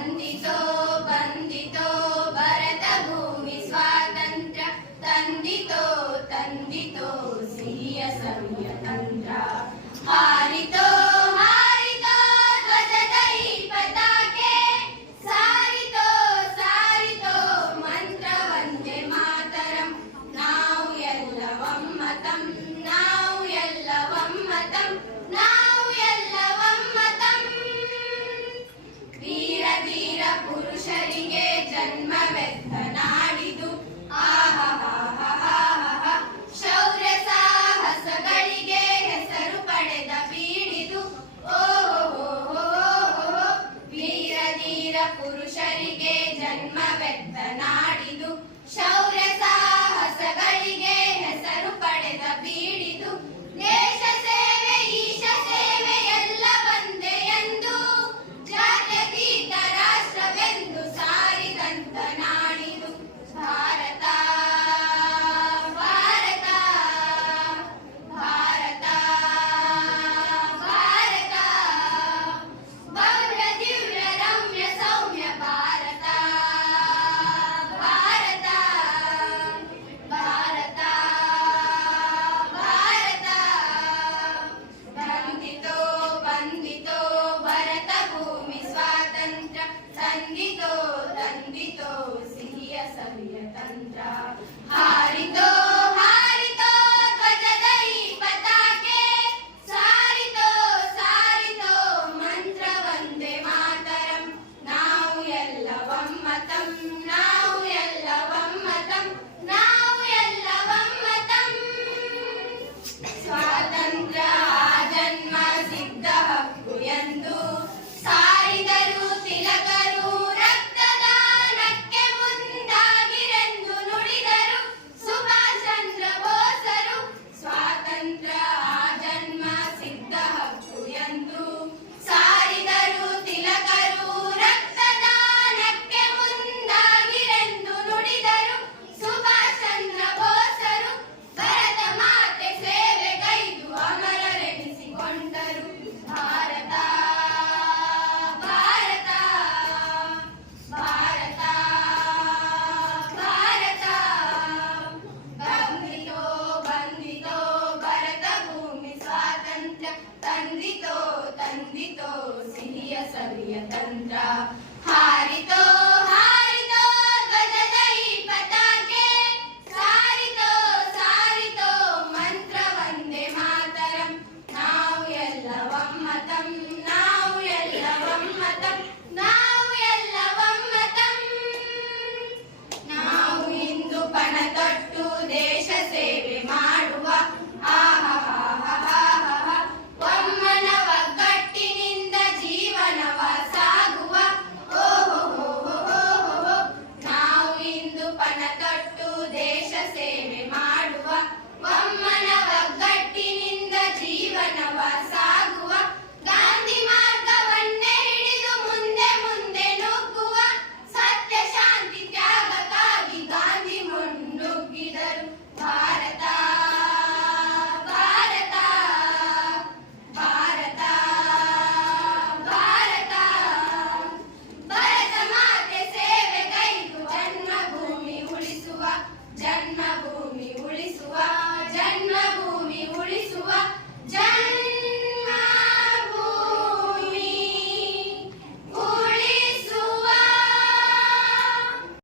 ಬಂದಿತೋ ಬಂದಿತೋ ಭರತ ಭೂಮಿ ಸ್ವಾತಂತ್ರ್ಯ ತಂದಿತೋ ತಂದಿತೋ ಸಿಹಿಯ ಸವಿಯ ತಂತ್ರ ಹಾರಿತೋ ಹಾರಿತೋ ಧ್ವಜದ ಈ ಪತಾಕೆ ಸಾರಿತೋ ಸಾರಿತೋ ಮಂತ್ರ ವಂದೇ ಮಾತರಂ ನಾವು ಎಲ್ಲ ಒಮ್ಮತಂ ನಾವು ಎಲ್ಲ ಒಮ್ಮತಂ ನಾವು ಎಲ್ಲ ಒಮ್ಮತಂ ವೀರ ಧೀರ ಪುರುಷರಿಗೆ ಜನ್ಮವೆತ್ತ ನಾಡಿದು ಆಹಾಹಾಹಾಹಾಹ ಶೌರ್ಯ ಸಾಹಸಗಳಿಗೆ ಹೆಸರು ಪಡೆದ ಬೀಡಿದು ಓಹೋ ವೀರ ಧೀರ ಪುರುಷರಿಗೆ ಜನ್ಮವೆತ್ತ ನಾಡಿದು ಶೌರ್ಯ ಸಾಹಸಗಳಿಗೆ ಹೆಸರು ಪಡೆದ ಬೀಡಿದು ದೇಶ ಸೇವೆ ಈಶ ಸೇವೆ ಎಲ್ಲ ಒಂದೇ ಎಂದು ಜಾತ್ಯತೀತ ರಾಷ್ಟ್ರವೆಂದು ಸಾರಿದಂತ ನಾಡಿದು ಭಾರತ ಭಾರತ ಭಾರತ ಭಾರತ ಭವ್ಯ ದಿವ್ಯ ರಮ್ಯ ಸೌಮ್ಯ ಭಾರತ ಭಾರತ ಭಾರತ ಭಾರತ ಬಂದಿತೋ ಬಂದಿತೋ ಭರತ ಭೂಮಿ ಸ್ವಾತಂತ್ರ್ಯ ತಂದಿತೋ ತಂದಿತೋ ಸಿಹಿಯ ಸವಿಯ ತಂತ್ರ ಹಾರಿತೋ ಹಾರಿತೋ ಧ್ವಜದ ಈ ಪತಾಕೆ ಸಾರಿತೋ ಸಾರಿತೋ ಮಂತ್ರ ವಂದೇ ಮಾತರಂ ನಾವು ಎಲ್ಲ ಒಮ್ಮತಂ ನಾವು ಎಲ್ಲ ಒಮ್ಮತಂ ನಾವು ಎಲ್ಲ ಒಮ್ಮತಂ ಸ್ವಾತಂತ್ರ್ಯ ಜನ್ಮ ಸಿದ್ಧ ಹಕ್ಕು ಎಂದು ಸಾರಿದರು ತಿಲಕರು ರಕ್ತದಾನಕ್ಕೆ ಮುಂದಾಗಿರೆಂದು ನುಡಿದರು ಸುಭಾಷ್ ಚಂದ್ರ ಬೋಸರು ಸ್ವಾತಂತ್ರ್ಯ ಜನ್ಮ ಸಿದ್ಧ ಹಕ್ಕು ಎಂದು ಸಾರಿದರು ತಿಲಕರು ರಕ್ತದಾನಕ್ಕೆ ಮುಂದಾಗಿರೆಂದು ನುಡಿದರು ಸುಭಾಷ್ ಚಂದ್ರ ಬೋಸರು ಭರತ ಮಾತೆ ಸೇವೆಗೈದು ಅಮರರೆನಿಸಿಕೊಂಡರು ಭಾರತ ಭಾರತ ಭಾರತ ಭಾರತ ಬಂದಿತೋ ಬಂದಿತೋ ಭರತ ಭೂಮಿ ಸ್ವಾತಂತ್ರ್ಯ ತಂದಿತೋ ತಂದಿತೋ ಸಿಹಿಯ ಸವಿಯ ತಂತ್ರ